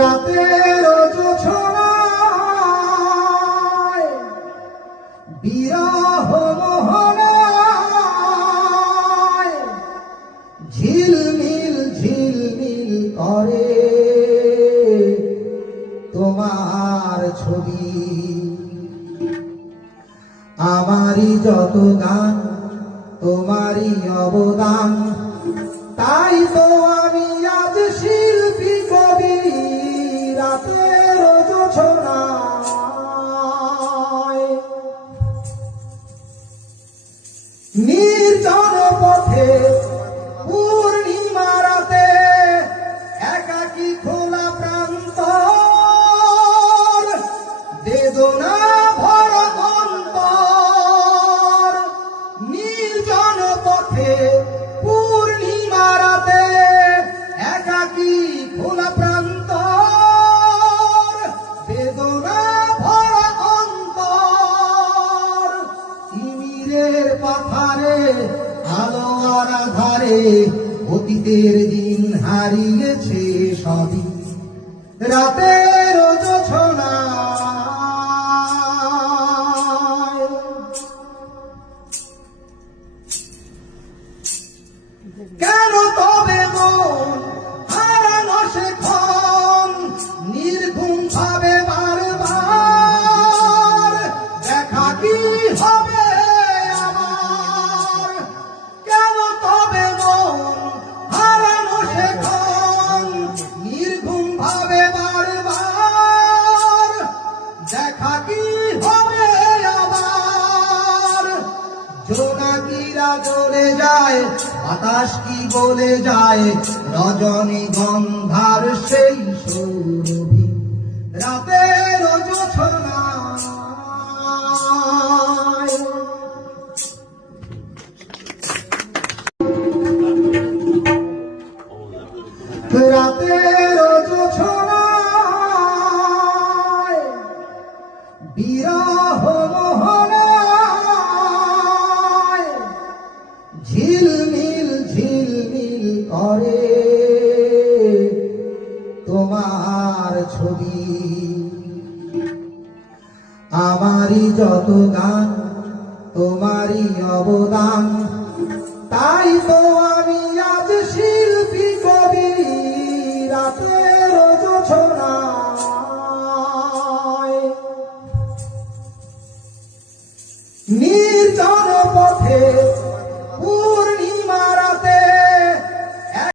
রাতের জোছনায় বিরহ মোহনায় ঝিলমিল ঝিলমিল করে তোমার ছবি। আমারই যত গান তোমারই অবদান, তাই তো আমি আজ শিল্পী কবি। রাতের জোছনায় নির্জন পথে পূর্ণিমা রাতে একাকী খোলা প্রান্তর, বেদনা ভরা অন্তর। নির্জন পথে পূর্ণিমা রাতে একাকী খোলা প্রান্তর, বেদনা ভরা অন্তর। তিমিরের পাথারে আলো আর আধারে অতীতের দিন হারিয়েছে সবই। রাতের জোছনায় কেন তবে মন হারানো সেক্ষণ নির্ঘুম ভাবে বারবার? দেখা কি হবে আমার? কেন তবে মন হারানো সেক্ষণ নির্ঘুম ভাবে বারবার? দেখা কি হবে আবার? জোনাকিরা জ্বলে যায়, বাতাস কি বলে যায়, রজনীগন্ধার সেই সুরভি। রাতের জোছনায় রাতের জোছনায় বিরহ মোহনায় ঝিলমিল ঝিলমিল করে তোমার ছবি। আমারই যত গান তোমারই অবদান, তাই তো